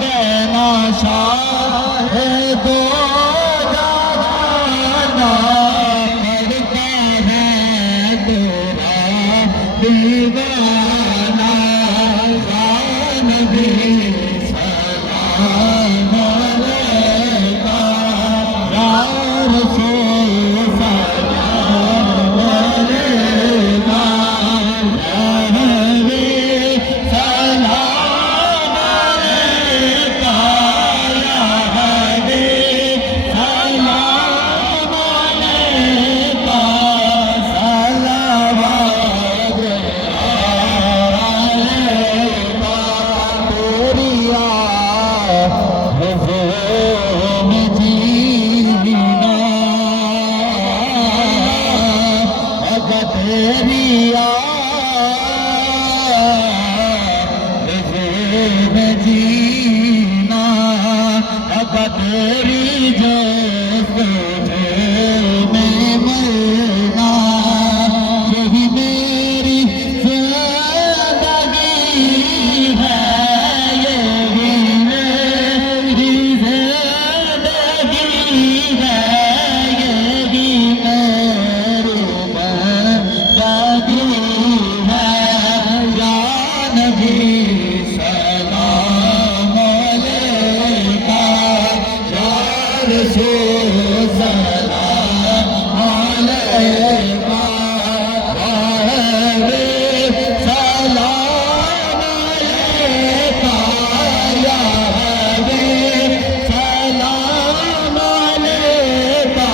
देना शाहिद जहाना करता है तेरा दीवाना या नबी सलाम अलैका या रसूल सलाम अलैका या नबी सलाम अलैका या नबी सलाम अलैका सलावत अलैका तेरिया हुजूर में जीना अगर तेरिया हुजूर में जीना अगर तेरी जो में मरना यही मेरी जिंदगी है यही मेरी जिंदगी है यही मेरी जिंदगी है या नबी सलाम अलैका या रसूल सलाम अलैका या हबीब सलाम अलैका या हबीब सलाम अलैका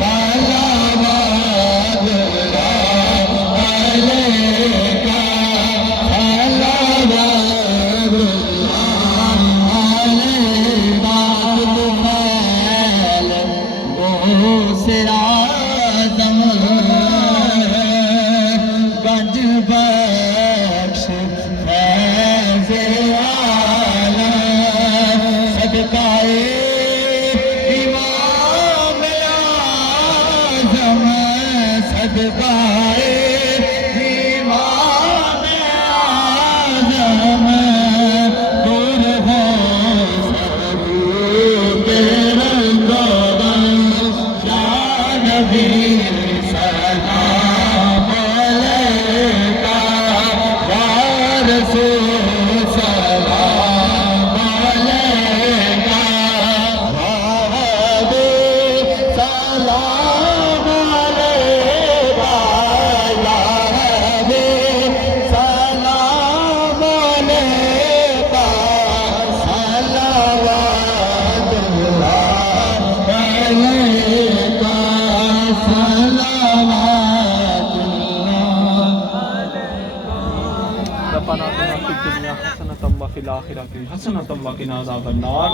सलावत अलैका सलावत अलैका तुमैल से आदम गंज बख्श फैज़ आलम सदकाए इमाम आज़म सदकाए इमाम आज़म दूर हो सबके रंगों या नबी सलाम अलैका या रसूल सलाम अलैका या हबीब सलाम अलैका या हबीब सलाम अलैका सलावत अलैका सलावत ربنا آتنا في الدنيا حسنة وفي الآخرة حسنة وقنا عذاب النار.